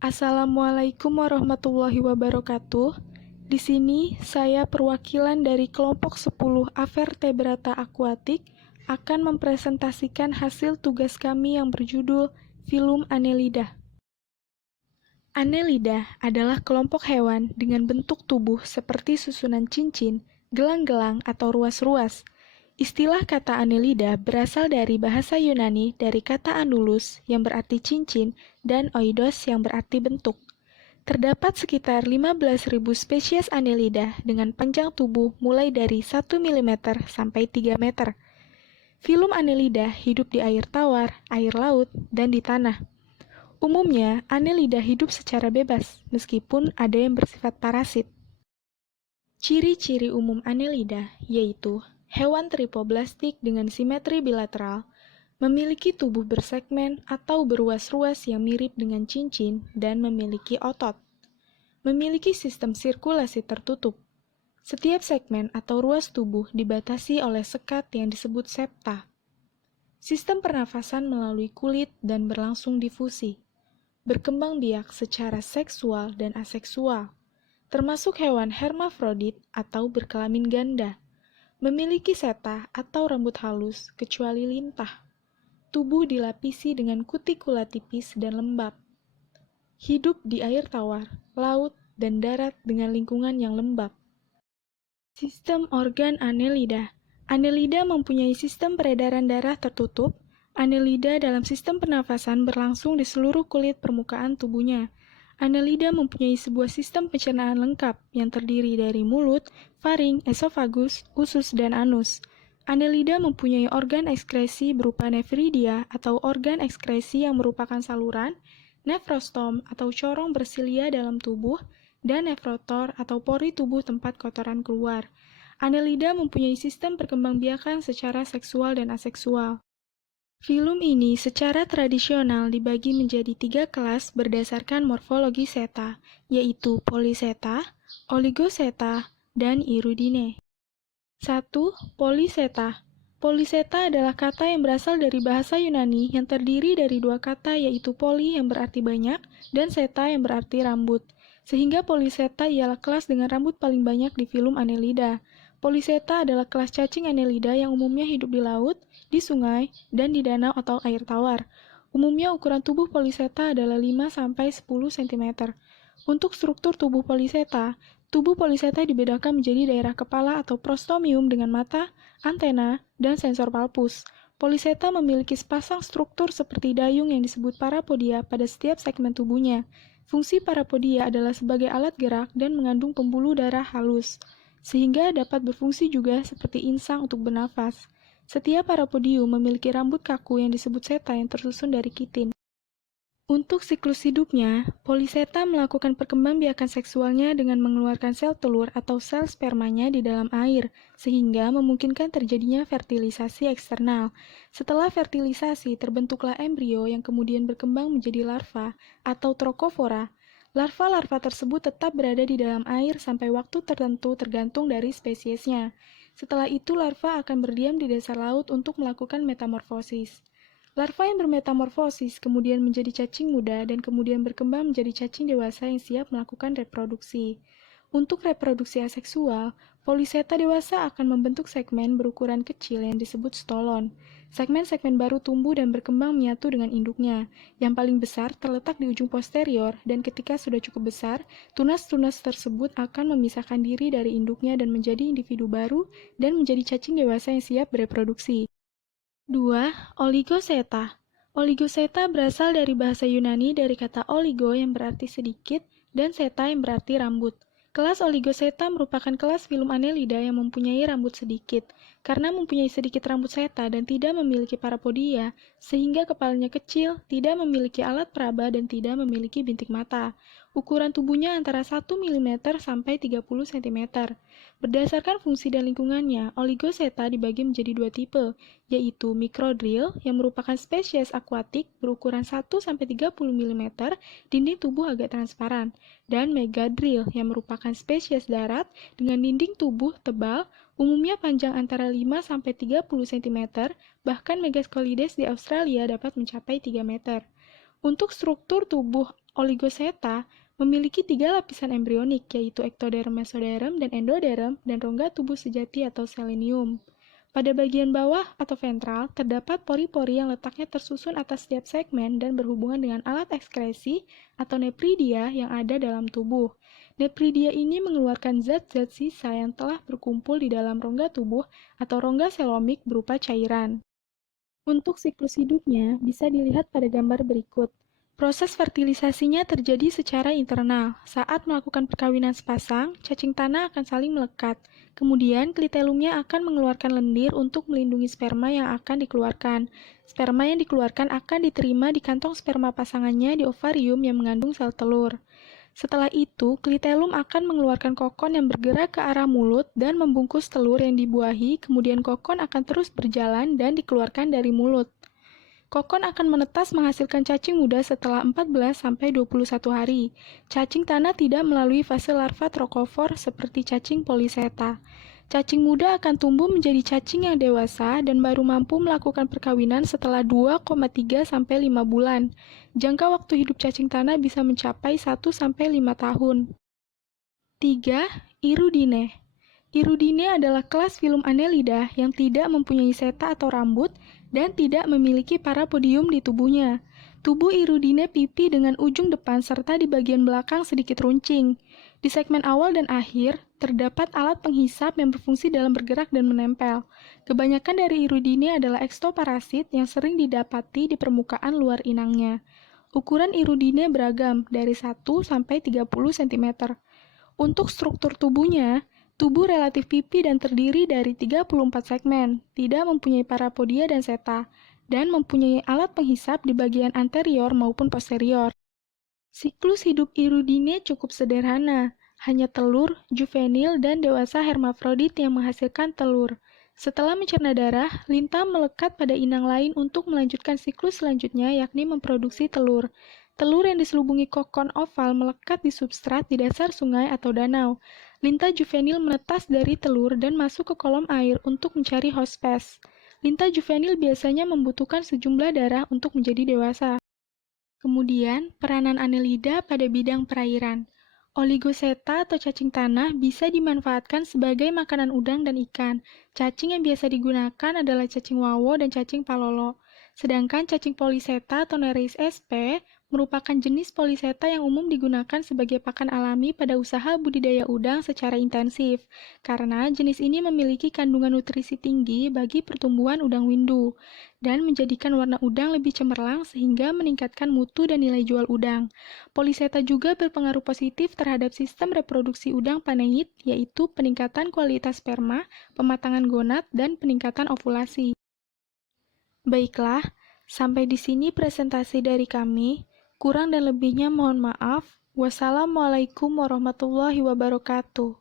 Assalamualaikum warahmatullahi wabarakatuh. Di sini saya perwakilan dari kelompok 10 Avertebrata Aquatic akan mempresentasikan hasil tugas kami yang berjudul Phylum Annelida. Annelida adalah kelompok hewan dengan bentuk tubuh seperti susunan cincin, gelang-gelang atau ruas-ruas. Istilah kata Annelida berasal dari bahasa Yunani dari kata annulus yang berarti cincin dan oidos yang berarti bentuk. Terdapat sekitar 15.000 spesies Annelida dengan panjang tubuh mulai dari 1 mm sampai 3 meter. Phylum Annelida hidup di air tawar, air laut, dan di tanah. Umumnya, Annelida hidup secara bebas, meskipun ada yang bersifat parasit. Ciri-ciri umum Annelida yaitu hewan tripoblastik dengan simetri bilateral, memiliki tubuh bersegmen atau beruas-ruas yang mirip dengan cincin dan memiliki otot. Memiliki sistem sirkulasi tertutup. Setiap segmen atau ruas tubuh dibatasi oleh sekat yang disebut septa. Sistem pernafasan melalui kulit dan berlangsung difusi. Berkembang biak secara seksual dan aseksual, termasuk hewan hermafrodit atau berkelamin ganda. Memiliki seta atau rambut halus, kecuali lintah. Tubuh dilapisi dengan kutikula tipis dan lembab. Hidup di air tawar, laut, dan darat dengan lingkungan yang lembab. Sistem organ Annelida. Annelida mempunyai sistem peredaran darah tertutup. Annelida dalam sistem pernafasan berlangsung di seluruh kulit permukaan tubuhnya. Annelida mempunyai sebuah sistem pencernaan lengkap yang terdiri dari mulut, faring, esofagus, usus, dan anus. Annelida mempunyai organ ekskresi berupa nefridia atau organ ekskresi yang merupakan saluran, nefrostom atau corong bersilia dalam tubuh, dan nefrotor atau pori tubuh tempat kotoran keluar. Annelida mempunyai sistem perkembangbiakan secara seksual dan aseksual. Phylum ini secara tradisional dibagi menjadi 3 kelas berdasarkan morfologi seta, yaitu Polyseta, Oligoseta, dan Irudine. 1. Polyseta. Polyseta adalah kata yang berasal dari bahasa Yunani yang terdiri dari 2 kata yaitu poly yang berarti banyak dan seta yang berarti rambut. Sehingga Polyseta ialah kelas dengan rambut paling banyak di Phylum Annelida. Polyseta adalah kelas cacing Annelida yang umumnya hidup di laut, di sungai, dan di danau atau air tawar. Umumnya ukuran tubuh Polyseta adalah 5-10 cm. Untuk struktur tubuh Polyseta dibedakan menjadi daerah kepala atau prostomium dengan mata, antena, dan sensor palpus. Polyseta memiliki sepasang struktur seperti dayung yang disebut parapodia pada setiap segmen tubuhnya. Fungsi parapodia adalah sebagai alat gerak dan mengandung pembuluh darah halus, sehingga dapat berfungsi juga seperti insang untuk bernafas. Setiap parapodium memiliki rambut kaku yang disebut seta yang tersusun dari kitin. Untuk siklus hidupnya, Polyseta melakukan perkembangbiakan seksualnya dengan mengeluarkan sel telur atau sel spermanya di dalam air, sehingga memungkinkan terjadinya fertilisasi eksternal. Setelah fertilisasi, terbentuklah embrio yang kemudian berkembang menjadi larva atau trochofora. Larva-larva tersebut tetap berada di dalam air sampai waktu tertentu tergantung dari spesiesnya. Setelah itu, larva akan berdiam di dasar laut untuk melakukan metamorfosis. Larva yang bermetamorfosis kemudian menjadi cacing muda dan kemudian berkembang menjadi cacing dewasa yang siap melakukan reproduksi. Untuk reproduksi aseksual, Polyseta dewasa akan membentuk segmen berukuran kecil yang disebut stolon. Segmen-segmen baru tumbuh dan berkembang menyatu dengan induknya. Yang paling besar terletak di ujung posterior, dan ketika sudah cukup besar, tunas-tunas tersebut akan memisahkan diri dari induknya dan menjadi individu baru dan menjadi cacing dewasa yang siap bereproduksi. 2. Oligoseta. Oligoseta berasal dari bahasa Yunani dari kata oligo yang berarti sedikit dan seta yang berarti rambut. Kelas Oligoseta merupakan kelas Phylum Annelida yang mempunyai rambut sedikit. Karena mempunyai sedikit rambut seta dan tidak memiliki parapodia, sehingga kepalanya kecil, tidak memiliki alat peraba dan tidak memiliki bintik mata. Ukuran tubuhnya antara 1 mm sampai 30 cm. Berdasarkan fungsi dan lingkungannya, Oligoseta dibagi menjadi 2 tipe, yaitu Microdrill yang merupakan spesies akuatik berukuran 1-30 mm, dinding tubuh agak transparan, dan Megadrill yang merupakan spesies darat dengan dinding tubuh tebal, umumnya panjang antara 5-30 cm, bahkan Megascolides di Australia dapat mencapai 3 meter. Untuk struktur tubuh Oligoseta memiliki 3 lapisan embrionik, yaitu ektoderm, mesoderm, dan endoderm, dan rongga tubuh sejati atau selenium. Pada bagian bawah atau ventral, terdapat pori-pori yang letaknya tersusun atas setiap segmen dan berhubungan dengan alat ekskresi atau nepridia yang ada dalam tubuh. Nepridia ini mengeluarkan zat-zat sisa yang telah berkumpul di dalam rongga tubuh atau rongga selomik berupa cairan. Untuk siklus hidupnya bisa dilihat pada gambar berikut. Proses fertilisasinya terjadi secara internal. Saat melakukan perkawinan sepasang, cacing tanah akan saling melekat. Kemudian, klitelumnya akan mengeluarkan lendir untuk melindungi sperma yang akan dikeluarkan. Sperma yang dikeluarkan akan diterima di kantong sperma pasangannya di ovarium yang mengandung sel telur. Setelah itu, klitelum akan mengeluarkan kokon yang bergerak ke arah mulut dan membungkus telur yang dibuahi, kemudian kokon akan terus berjalan dan dikeluarkan dari mulut. Kokon akan menetas menghasilkan cacing muda setelah 14-21 hari. Cacing tanah tidak melalui fase larva trokofor seperti cacing poliseta. Cacing muda akan tumbuh menjadi cacing yang dewasa dan baru mampu melakukan perkawinan setelah 2,3-5 bulan. Jangka waktu hidup cacing tanah bisa mencapai 1-5 tahun. 3. Irudine. Irudine adalah kelas filum Annelida yang tidak mempunyai seta atau rambut dan tidak memiliki parapodium di tubuhnya. Tubuh Irudine pipi dengan ujung depan serta di bagian belakang sedikit runcing. Di segmen awal dan akhir, terdapat alat penghisap yang berfungsi dalam bergerak dan menempel. Kebanyakan dari Irudine adalah ekstoparasit yang sering didapati di permukaan luar inangnya. Ukuran Irudine beragam, dari 1-30 cm. Untuk struktur tubuhnya, tubuh relatif pipi dan terdiri dari 34 segmen, tidak mempunyai parapodia dan seta, dan mempunyai alat penghisap di bagian anterior maupun posterior. Siklus hidup Irudine cukup sederhana, hanya telur, juvenil, dan dewasa hermafrodit yang menghasilkan telur. Setelah mencerna darah, lintah melekat pada inang lain untuk melanjutkan siklus selanjutnya, yakni memproduksi telur. Telur yang diselubungi kokon oval melekat di substrat di dasar sungai atau danau. Lintah juvenil menetas dari telur dan masuk ke kolom air untuk mencari hospes. Lintah juvenil biasanya membutuhkan sejumlah darah untuk menjadi dewasa. Kemudian, peranan Annelida pada bidang perairan. Oligoseta atau cacing tanah bisa dimanfaatkan sebagai makanan udang dan ikan. Cacing yang biasa digunakan adalah cacing wawo dan cacing palolo. Sedangkan cacing poliseta atau Nereis sp merupakan jenis poliseta yang umum digunakan sebagai pakan alami pada usaha budidaya udang secara intensif, karena jenis ini memiliki kandungan nutrisi tinggi bagi pertumbuhan udang windu, dan menjadikan warna udang lebih cemerlang sehingga meningkatkan mutu dan nilai jual udang. Poliseta juga berpengaruh positif terhadap sistem reproduksi udang paneit, yaitu peningkatan kualitas sperma, pematangan gonad, dan peningkatan ovulasi. Baiklah, sampai di sini presentasi dari kami. Kurang dan lebihnya mohon maaf. Wassalamualaikum warahmatullahi wabarakatuh.